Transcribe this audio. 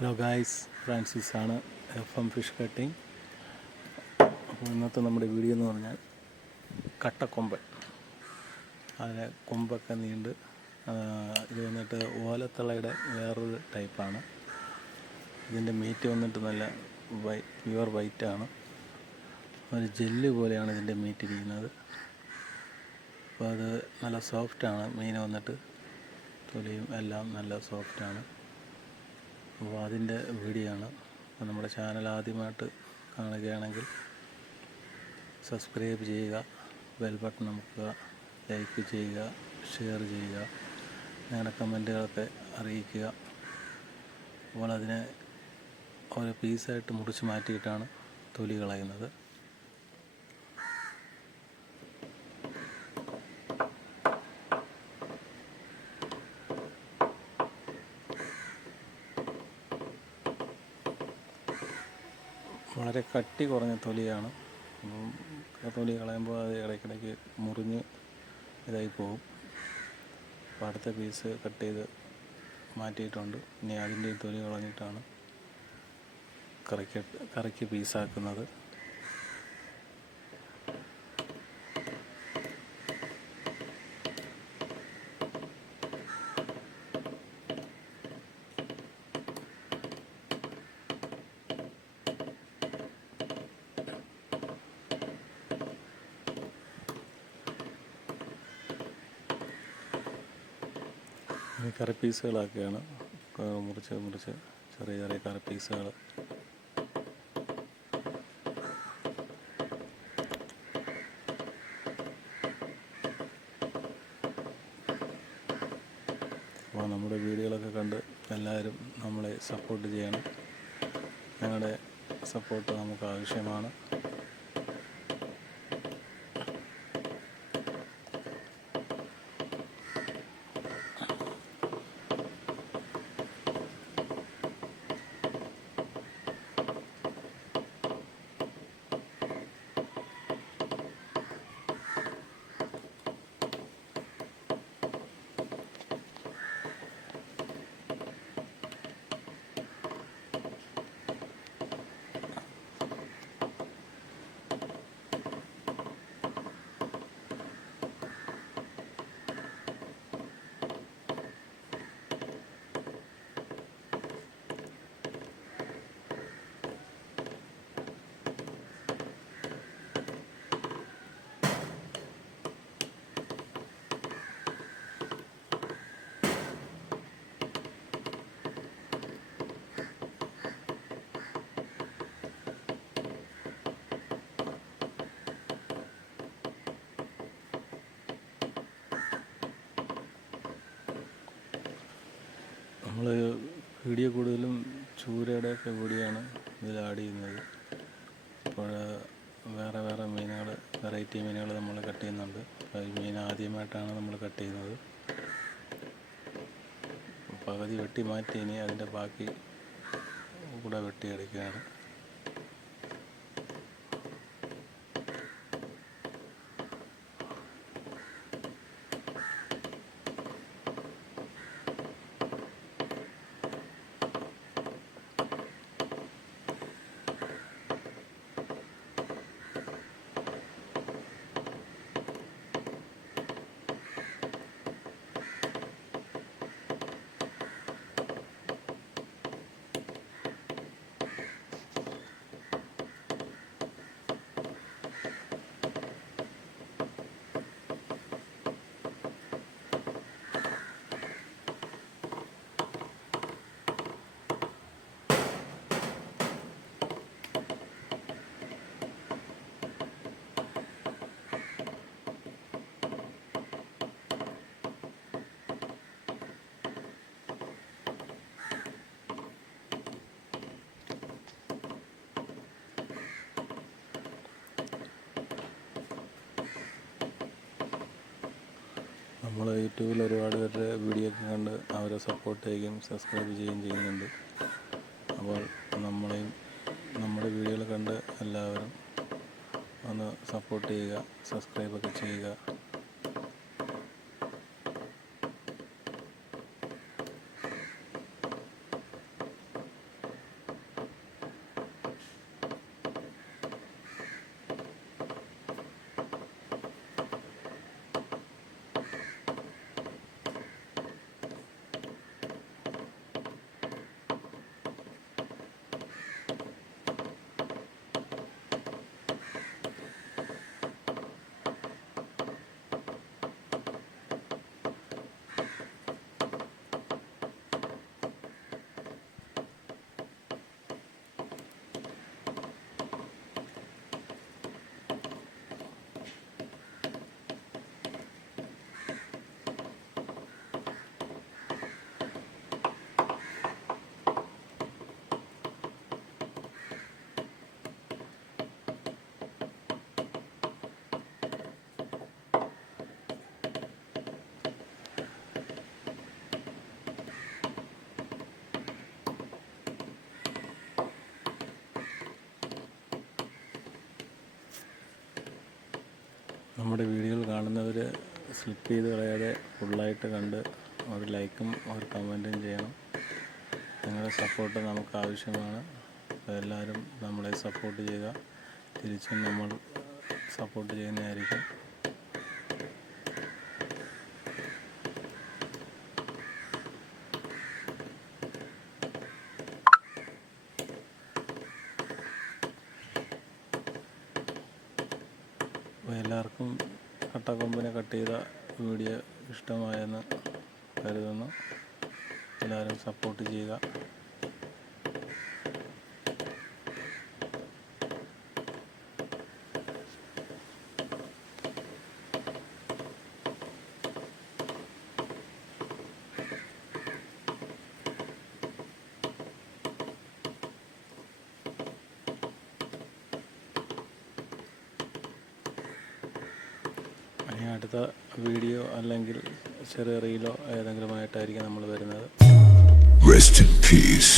Hello guys, Francis ആണ്, FM fish cutting. അപ്പോൾ ഇന്നത്തെ നമ്മുടെ വീഡിയോ എന്ന് പറഞ്ഞാൽ കട്ടക്കൊമ്പൻ. അതിനെ കൊമ്പൊക്കെ നീണ്ട് ഇത് വന്നിട്ട് ഓലത്തളയുടെ വേറൊരു ടൈപ്പാണ്. ഇതിൻ്റെ മീറ്റ് വന്നിട്ട് നല്ല പ്യുവർ വൈറ്റാണ്. ഒരു ജെല്ല് പോലെയാണ് ഇതിൻ്റെ മീറ്റ് ഇരിക്കുന്നത്. അപ്പോൾ അത് നല്ല സോഫ്റ്റാണ്. മീൻ വന്നിട്ട് തൊലിയും എല്ലാം നല്ല സോഫ്റ്റാണ്. അപ്പോൾ അതിൻ്റെ വീഡിയോ ആണ്. അപ്പോൾ നമ്മുടെ ചാനൽ ആദ്യമായിട്ട് കാണുകയാണെങ്കിൽ സബ്സ്ക്രൈബ് ചെയ്യുക, ബെൽ ബട്ടൺ അമർത്തുക, ലൈക്ക് ചെയ്യുക, ഷെയർ ചെയ്യുക, നിങ്ങളുടെ കമൻറ്റുകളൊക്കെ അറിയിക്കുക. അപ്പോൾ അതിനെ ഓരോ പീസായിട്ട് മുറിച്ച് മാറ്റിയിട്ടാണ് തൊലി കളയുന്നത്. വളരെ കട്ടി കുറഞ്ഞ തൊലിയാണ്. തൊലി കളയുമ്പോൾ അത് ഇടയ്ക്കിടയ്ക്ക് മുറിഞ്ഞ് ഇതായി പോകും. അപ്പോൾ അടുത്ത പീസ് കട്ട് ചെയ്ത് മാറ്റിയിട്ടുണ്ട്. ഇനി അതിൻ്റെ തൊലി കളഞ്ഞിട്ടാണ് കറിക്ക് പീസാക്കുന്നത്. കറി പീസുകളാക്കുകയാണ്. മുറിച്ച് ചെറിയ ചെറിയ കറി പീസുകൾ. അപ്പോൾ നമ്മുടെ വീഡിയോകളൊക്കെ കണ്ട് എല്ലാവരും നമ്മളെ സപ്പോർട്ട് ചെയ്യണം. നിങ്ങളുടെ സപ്പോർട്ട് നമുക്ക് ആവശ്യമാണ്. നമ്മൾ വീഡിയോ കൂടുതലും ചൂരയുടെയൊക്കെ വീഡിയോയാണ് ഇതിൽ ആഡ് ചെയ്യുന്നത്. അപ്പോൾ വേറെ വേറെ മീനുകൾ, വെറൈറ്റി മീനുകൾ നമ്മൾ കട്ട് ചെയ്യുന്നുണ്ട്. അപ്പോൾ ഈ മീൻ ആദ്യമായിട്ടാണ് നമ്മൾ കട്ട് ചെയ്യുന്നത്. പകുതി വെട്ടി മാറ്റി ഇനി അതിൻ്റെ ബാക്കി കൂടെ വെട്ടിയെടുക്കുകയാണ്. നമ്മൾ യൂട്യൂബിൽ ഒരുപാട് പേരുടെ വീഡിയോ ഒക്കെ കണ്ട് അവരെ സപ്പോർട്ട് ചെയ്യുകയും സബ്സ്ക്രൈബ് ചെയ്യുകയും ചെയ്യുന്നുണ്ട്. അപ്പോൾ നമ്മുടെ വീഡിയോകൾ കണ്ട് എല്ലാവരും ഒന്ന് സപ്പോർട്ട് ചെയ്യുക, സബ്സ്ക്രൈബൊക്കെ ചെയ്യുക. നമ്മുടെ വീഡിയോകൾ കാണുന്നവർ സ്ലിപ്പ് ചെയ്ത് കളയാതെ ഫുള്ളായിട്ട് കണ്ട് ഒരു ലൈക്കും ഒരു കമൻറ്റും ചെയ്യണം. നിങ്ങളുടെ സപ്പോർട്ട് നമുക്ക് ആവശ്യമാണ്. അപ്പോൾ എല്ലാവരും നമ്മളെ സപ്പോർട്ട് ചെയ്യുക. തിരിച്ചും നമ്മൾ സപ്പോർട്ട് ചെയ്യുന്നതായിരിക്കും. അപ്പോൾ എല്ലാവർക്കും കട്ടക്കൊമ്പിനെ കട്ട് ചെയ്ത വീഡിയോ ഇഷ്ടമായെന്ന് കരുതുന്നു. എല്ലാവരും സപ്പോർട്ട് ചെയ്യുക. ഇനി അടുത്ത വീഡിയോ അല്ലെങ്കിൽ ചെറിയ റീലോ ഏതെങ്കിലുമായിട്ടായിരിക്കും നമ്മൾ വരുന്നത്. Rest in peace.